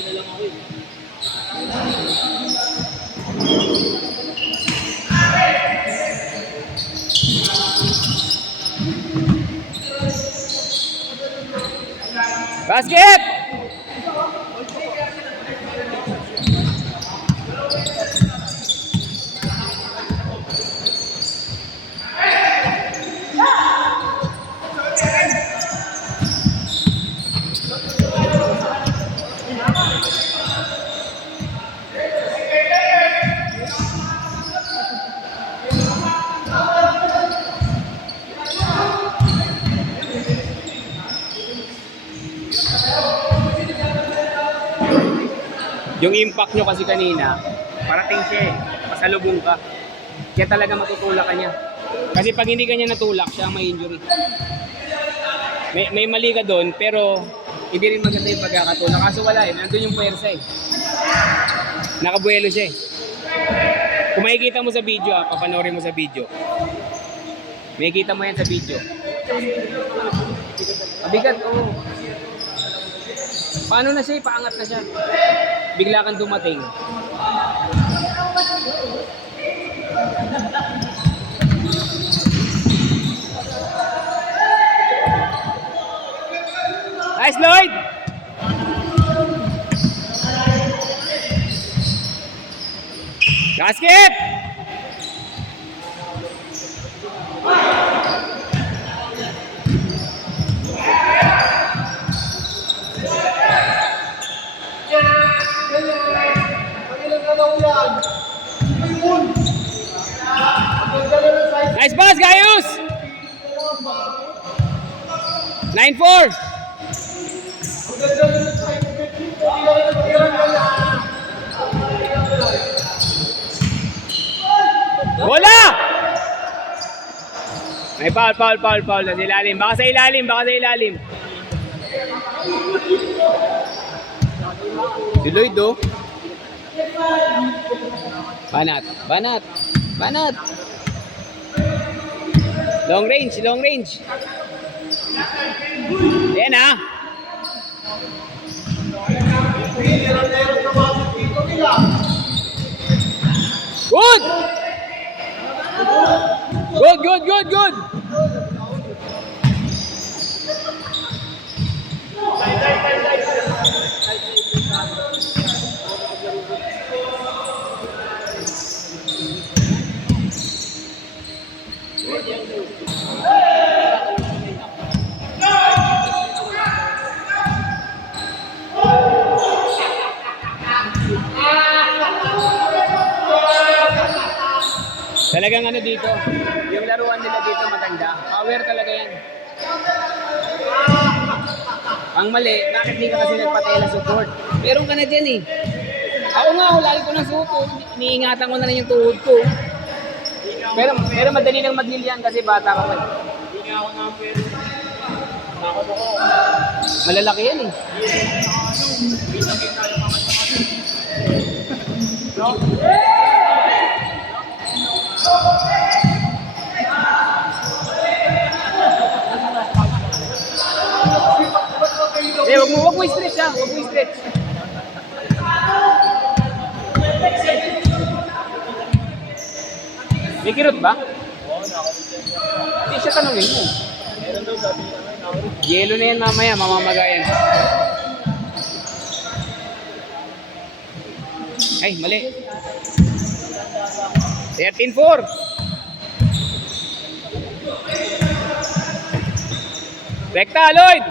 na lang ako eh. Basket! Yung impact nyo kasi kanina, parating siya eh. Pasalubong ka. Kaya talaga matutulak ka niya. Kasi pag hindi ka niya natulak, siya ang may injury. May mali ka doon, pero hindi rin maganda yung pagkakatulak. Kaso wala eh, nandun yung puwersa eh. Nakabuelo siya eh. Kung makikita mo sa video papanoorin mo sa video. Makikita mo yan sa video. Mabigat, oo. Paano na siya eh? Paangat na siya. Bigla kang dumating. Nice, Lloyd! Basket! Nice pass, Gaius! 9-4! Bola! May foul. Sa ilalim. Baka sa ilalim. Si Lloyd, oh. Banat. Long range. Yan ah. Good. Talagang ano dito, yung laruan nila dito maganda. Power talaga yan. Ang mali, bakit di ka kasi nagpatela support? Meron ka na dyan eh. Ako nga, lagi ko ng support. Iniingatan ko na rin yung tuhod ko. Pero madali lang maglilian kasi bata ka pa. Hindi nga ako nga pwede. Malalaki yan eh. Wag mo i-stretch ha. May kirot ba? Hindi siya tanongin mo. Yelo na yan mamaya, mamamagayan. Ay, mali. 13-4. Rekta, Lloyd!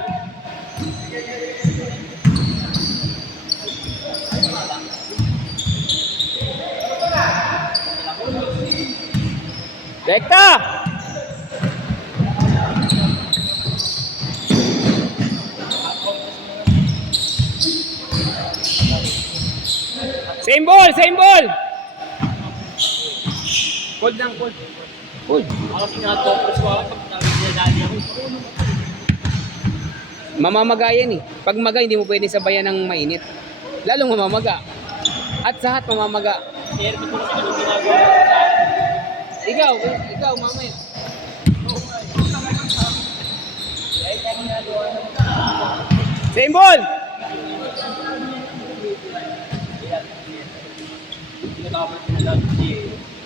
Rekta! Same ball! Hold lang. Ako pinaka-focus ko ako pag nabigyan ako. Mamamagayan eh. Pag maga, hindi mo pwede sabayan ng mainit. Lalong mamamaga. At sa hat, mamamaga. Share ko kung ano ginagawa. Ikaw, mamaya. Same ball! Tinatapos ko na lang.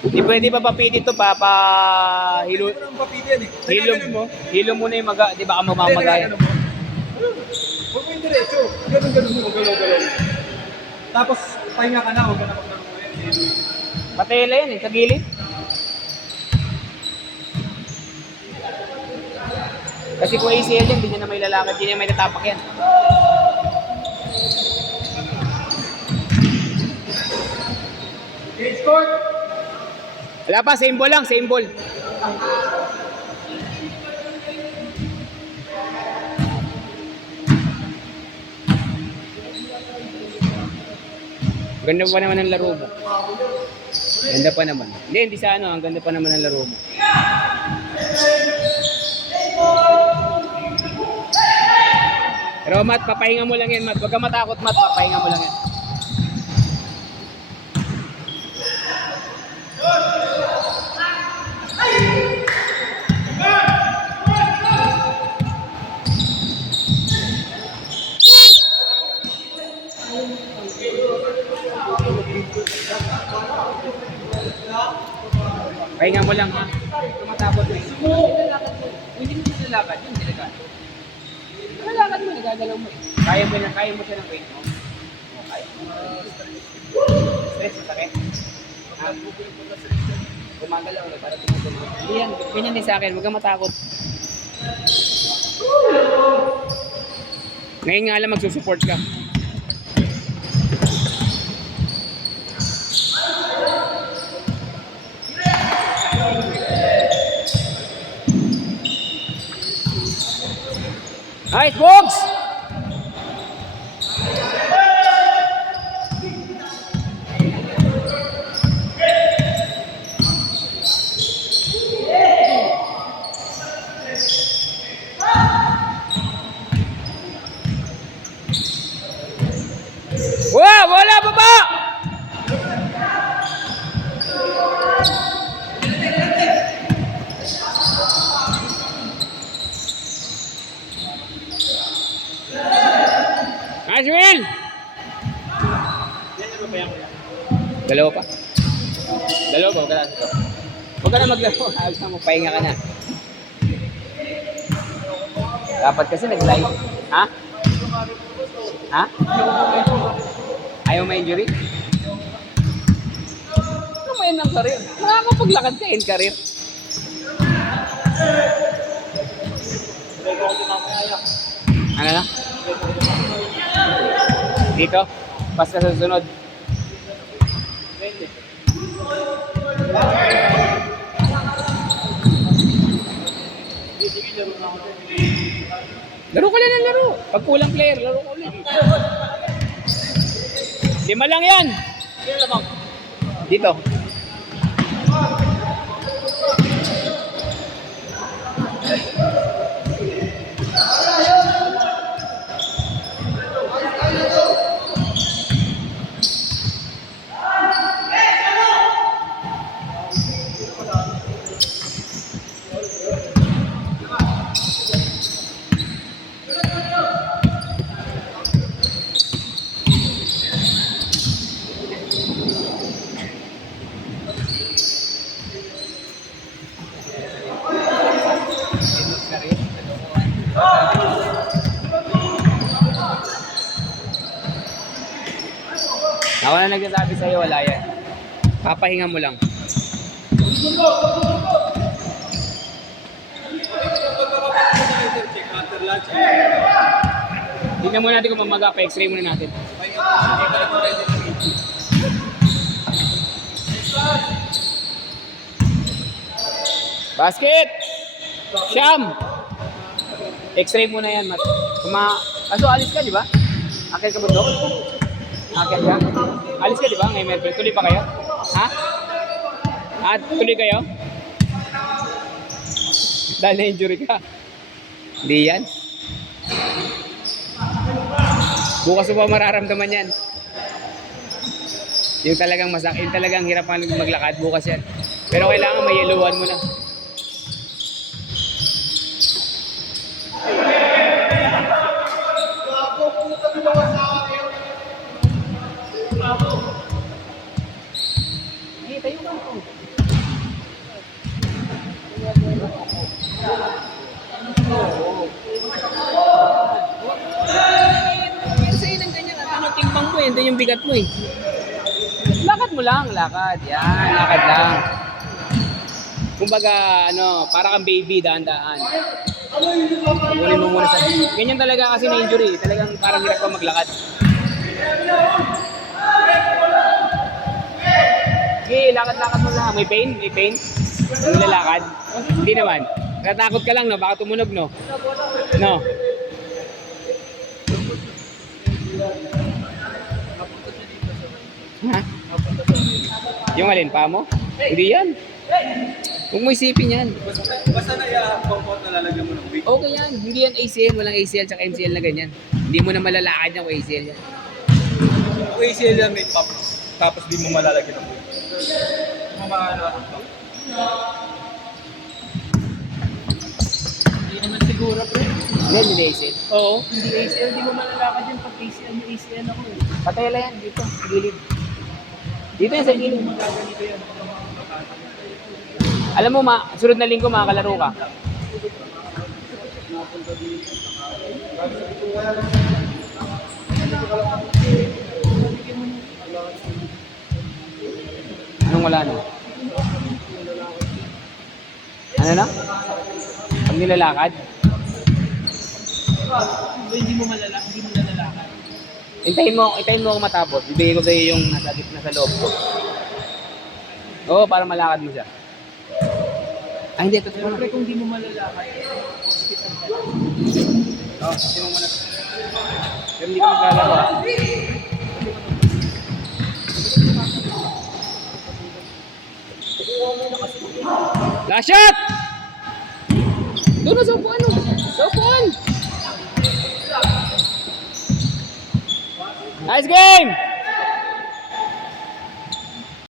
Hindi pwede pa papiti to, hilo. Ano ang papili yan eh? Hilo Ganun mo? Hilo muna yung maga, di ba ka mamamagayan? Ganun mo. Huwag mo yung diretso. Ganun mo. Galaw. Tapos, pahinga ka na. Huwag ka na maglaro ngayon. Patela yan eh, sa gilid. Kasi kung ACL yan, hindi niya na may lalakad, hindi niya may natapak yan. Game score! Wala pa, same ball lang, same ball. Ganda pa naman ang laro mo. Ganda pa naman. Hindi sa ano, ang ganda pa naman ang laro mo. Pero Matt, papahinga mo lang yan, Matt. Huwag ka matakot, Matt. Papahinga mo lang yan. Pahinga mo lang, ha? Tumatakot mo. Hindi mo nilalakad, yun talaga. Nilalakad mo, nagagalaw mo eh. Kaya mo siya ng weight mo. Kaya mo. Stress, masakit. Gumagalaw na para tumutulog. Hindi yan, ganyan din sa akin, huwag kang matakot. Ngayon nga lang magsusupport ka. Nice, Bogs! Wow, wala pa ba? Nice win! Dalawa pa. Huwag ka na. Huwag ka na maglaro. Ayos na mo, pahinga ka na. Dapat kasi nag-live. Ha? Ha? Ayaw may injury? Ano mo yan ng karir? Nakakapaglakad ka in karir. Ano na? Dito? Pas ka sa sunod. Laro ka lang ng laro. Pag kulang player, laro ka ulit. 5 lang yan. Dito. Ako na nagsasabi sa'yo, wala yan. Papahinga mo lang. Tingnan muna natin kung mamaga pa. X-ray muna natin. Basket! Siyam! X-ray muna yan, Mat. Kaso alis ka, di ba? Akit ka bundok? Akit ka? Alis ka, di ba? Ngayon, Merkel. Tuloy pa kayo? Ha? Tuloy kayo? Dahil na-injury ka. Hindi yan. Bukas mo pa mararamdaman yan. Yung talagang masakit, yung talagang hirap ang maglakad, bukas yan. Pero kailangan may yellowan mo na. Sa'yo ng ganyan, ano timbang mo eh, doon yung bigat mo eh. Lakad mo lang, lakad. Yan, lakad lang. Kumbaga, ano, para kang baby, daan-daan. Kunin mo muna sa... Ganyan talaga kasi na injury. Talagang parang hirap ka maglakad. Okay, lakad-lakad mo lang. May pain? May pain? Yung lalakad? Hindi naman. Natakot ka lang, no? Baka tumunog, no? No? Ha? Yung alin pa mo? Hindi yan. Huwag mo isipin yan. Basta na i-compound na lalagyan mo ng weight. Okay yan. Hindi yan ACL. Walang ACL tsaka MCL na ganyan. Hindi mo na malalakad yan kung ACL yan. Kung ACL yan, may top. Tapos di mo malalagyan ng weight. Mamahalo ang top. Hindi naman siguro, bro. Hindi ACL. Oo. Hindi ACL, di mo malalakad yun pag ACL. May ACL ako eh. Patay lang yan. Dito. Sa gilid. Dito yan sa gilid. Ganito yan. Alam mo, sunod na linggo makakalaro ka. Anong wala na? Ano na? Pag nilalakad? Hindi mo malalakad. Hindi mo nalalakad. Hintayin mo ako matapos. Bibigay ko sa iyo yung nasa gitna sa loob ko. Oo, para malakad mo siya. Ay, hindi. Ito Pero muna. pre, kung di mo malalakad, hospital ka. Oo, kasi mo muna. Pero hindi ka maglalaro, ha? Last shot! Doon na sa upuan, no? Sa upuan! Nice game!